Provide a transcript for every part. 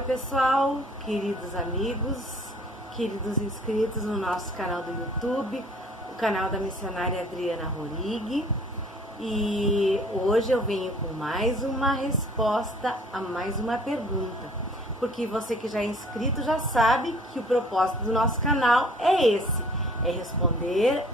Oi pessoal, queridos amigos, queridos inscritos no nosso canal do YouTube, o canal da missionária Adriana Rorig. E hoje eu venho com mais uma resposta a mais uma pergunta, porque você que já é inscrito já sabe que o propósito do nosso canal é esse, é responder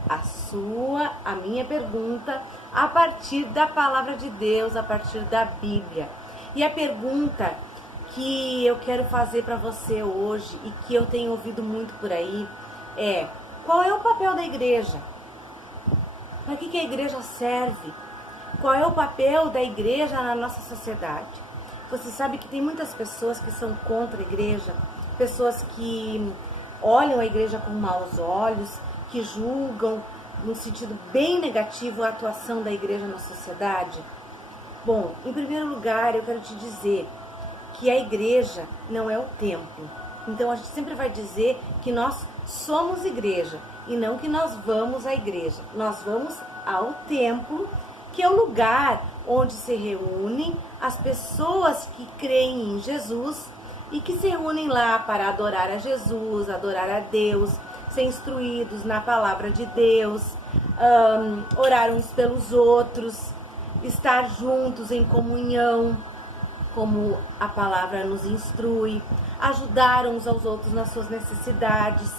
a minha pergunta a partir da palavra de Deus, a partir da Bíblia. E a pergunta que eu quero fazer para você hoje e que eu tenho ouvido muito por aí é: qual é o papel da igreja? Para que a igreja serve? Qual é o papel da igreja na nossa sociedade? Você sabe que tem muitas pessoas que são contra a igreja, pessoas que olham a igreja com maus olhos, que julgam no sentido bem negativo a atuação da igreja na sociedade. Bom, em primeiro lugar, eu quero te dizer que a igreja não é o templo. Então a gente sempre vai dizer que nós somos igreja e não que nós vamos à igreja. Nós vamos ao templo, que é o lugar onde se reúnem as pessoas que creem em Jesus e que se reúnem lá para adorar a Jesus, adorar a Deus, ser instruídos na palavra de Deus, orar uns pelos outros, estar juntos em comunhão, como a palavra nos instrui, ajudar uns aos outros nas suas necessidades.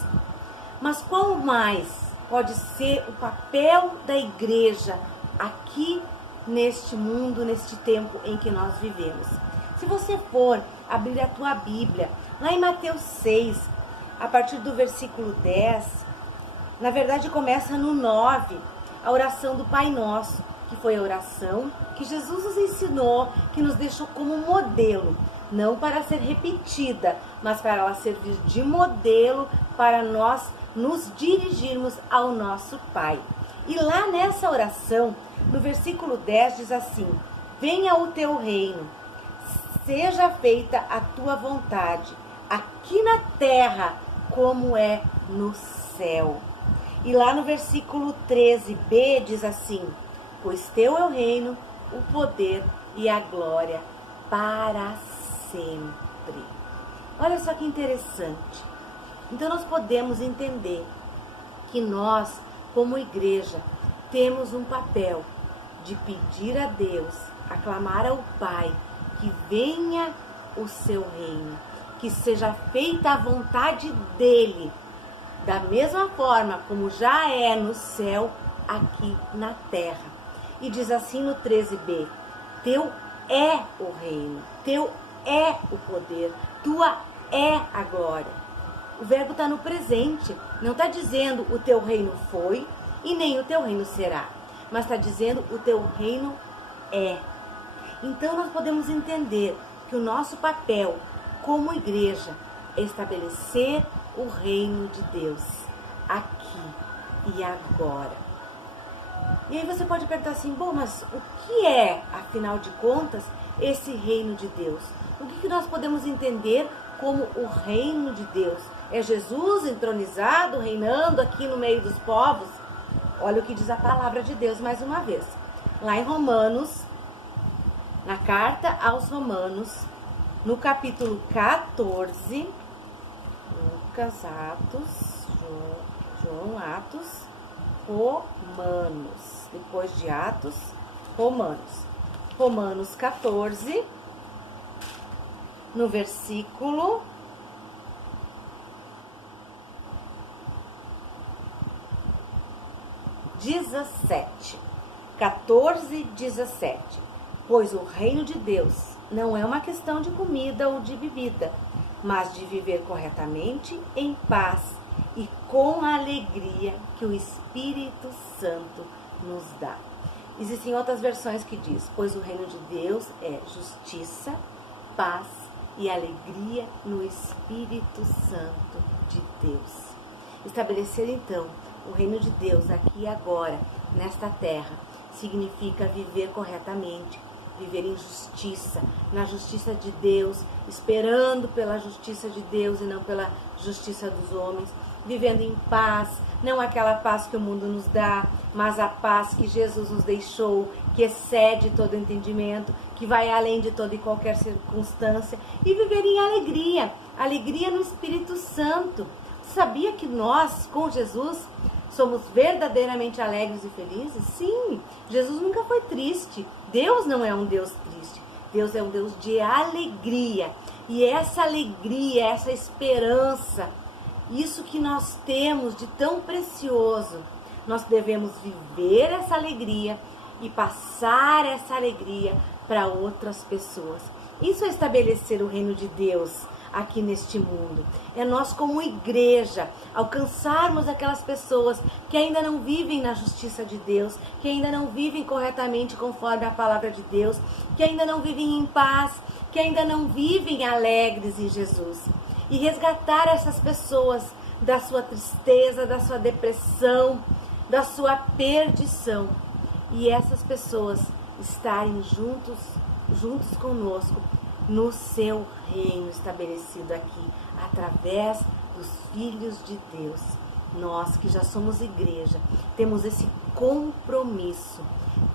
Mas qual mais pode ser o papel da igreja aqui neste mundo, neste tempo em que nós vivemos? Se você for abrir a tua Bíblia, lá em Mateus 6, a partir do versículo 10, na verdade começa no 9, a oração do Pai Nosso, que foi a oração que Jesus nos ensinou, que nos deixou como modelo, não para ser repetida, mas para ela servir de modelo para nós nos dirigirmos ao nosso Pai. E lá nessa oração, no versículo 10 diz assim: venha o teu reino, seja feita a tua vontade, aqui na terra como é no céu. E lá no versículo 13b diz assim: pois teu é o reino, o poder e a glória para sempre. Olha só que interessante. Então nós podemos entender que nós, como igreja, temos um papel de pedir a Deus, aclamar ao Pai, que venha o seu reino, que seja feita a vontade dele, da mesma forma como já é no céu, aqui na terra. E diz assim no 13b: teu é o reino, teu é o poder, tua é a glória. O verbo está no presente, não está dizendo o teu reino foi e nem o teu reino será, mas está dizendo o teu reino é. Então nós podemos entender que o nosso papel como igreja é estabelecer o reino de Deus aqui e agora. E aí você pode perguntar assim: bom, mas o que é, afinal de contas, esse reino de Deus? O que nós podemos entender como o reino de Deus? É Jesus entronizado, reinando aqui no meio dos povos? Olha o que diz a palavra de Deus mais uma vez. Lá em Romanos, na carta aos Romanos, no capítulo 14, Lucas, Atos, João, Atos, Romanos, depois de Atos, Romanos 14, no versículo 17, 14, 17, pois o reino de Deus não é uma questão de comida ou de bebida, mas de viver corretamente, em paz e com a alegria que o Espírito Santo nos dá. Existem outras versões que diz: pois o reino de Deus é justiça, paz e alegria no Espírito Santo de Deus. Estabelecer então o reino de Deus aqui e agora, nesta terra, significa viver corretamente, viver em justiça, na justiça de Deus, esperando pela justiça de Deus e não pela justiça dos homens, vivendo em paz, não aquela paz que o mundo nos dá, mas a paz que Jesus nos deixou, que excede todo entendimento, que vai além de toda e qualquer circunstância, e viver em alegria, alegria no Espírito Santo. Sabia que nós, com Jesus, somos verdadeiramente alegres e felizes? Sim, Jesus nunca foi triste. Deus não é um Deus triste. Deus é um Deus de alegria. E essa alegria, essa esperança, isso que nós temos de tão precioso, nós devemos viver essa alegria e passar essa alegria para outras pessoas. Isso é estabelecer o reino de Deus aqui neste mundo. É nós, como igreja, alcançarmos aquelas pessoas que ainda não vivem na justiça de Deus, que ainda não vivem corretamente conforme a palavra de Deus, que ainda não vivem em paz, que ainda não vivem alegres em Jesus. E resgatar essas pessoas da sua tristeza, da sua depressão, da sua perdição. E essas pessoas estarem juntos conosco no seu reino estabelecido aqui, através dos filhos de Deus. Nós que já somos igreja, temos esse compromisso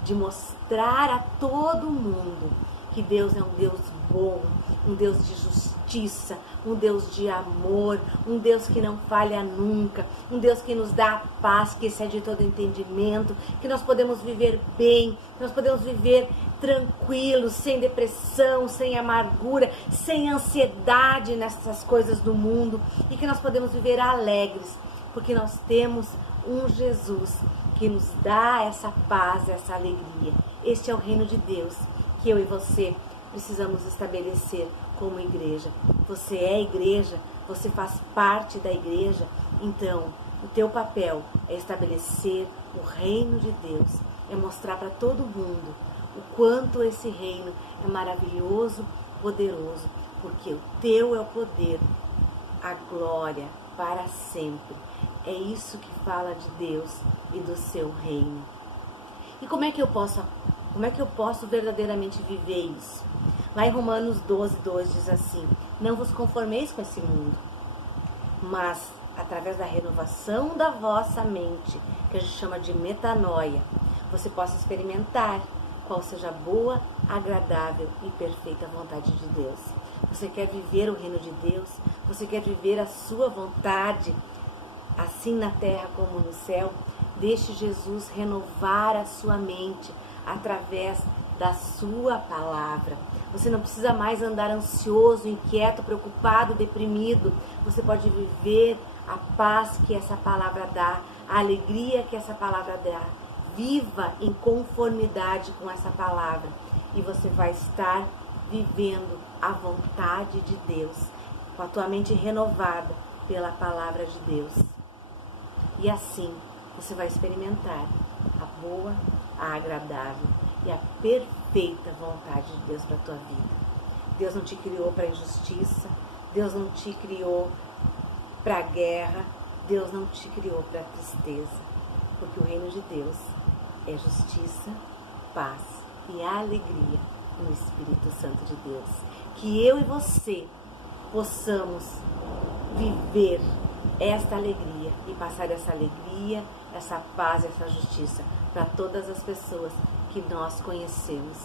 de mostrar a todo mundo que Deus é um Deus bom, um Deus de justiça, um Deus de amor, um Deus que não falha nunca, um Deus que nos dá a paz, que excede todo entendimento, que nós podemos viver bem, que nós podemos viver tranquilos, sem depressão, sem amargura, sem ansiedade nessas coisas do mundo, e que nós podemos viver alegres, porque nós temos um Jesus que nos dá essa paz, essa alegria. Este é o reino de Deus que eu e você precisamos estabelecer como igreja. Você é igreja, você faz parte da igreja, então o teu papel é estabelecer o reino de Deus, é mostrar para todo mundo o quanto esse reino é maravilhoso, poderoso, porque o teu é o poder, a glória para sempre. É isso que fala de Deus e do seu reino. E como é que eu posso verdadeiramente viver isso? Lá em Romanos 12:2 diz assim: não vos conformeis com esse mundo, mas através da renovação da vossa mente, que a gente chama de metanoia, você possa experimentar qual seja a boa, agradável e perfeita vontade de Deus. Você quer viver o reino de Deus? Você quer viver a sua vontade, assim na terra como no céu? Deixe Jesus renovar a sua mente através da sua palavra. Você não precisa mais andar ansioso, inquieto, preocupado, deprimido. Você pode viver a paz que essa palavra dá, a alegria que essa palavra dá. Viva em conformidade com essa palavra e você vai estar vivendo a vontade de Deus, com a tua mente renovada pela palavra de Deus. E assim você vai experimentar a boa, a agradável e a perfeita vontade de Deus para a tua vida. Deus não te criou para injustiça, Deus não te criou para guerra, Deus não te criou para tristeza, porque o reino de Deus é justiça, paz e alegria no Espírito Santo de Deus. Que eu e você possamos viver esta alegria e passar essa alegria, essa paz, essa justiça para todas as pessoas que nós conhecemos,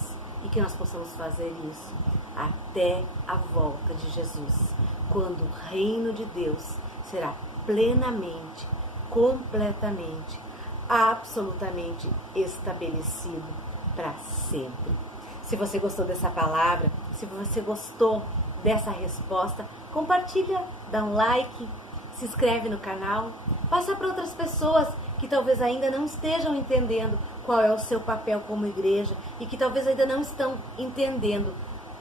e que nós possamos fazer isso até a volta de Jesus, quando o reino de Deus será plenamente, completamente, absolutamente estabelecido para sempre. Se você gostou dessa palavra, se você gostou dessa resposta, compartilha, dá um like, se inscreve no canal, passa para outras pessoas que talvez ainda não estejam entendendo qual é o seu papel como igreja e que talvez ainda não estão entendendo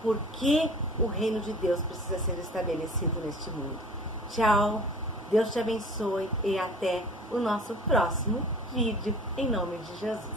por que o reino de Deus precisa ser estabelecido neste mundo. Tchau, Deus te abençoe e até o nosso próximo vídeo, em nome de Jesus.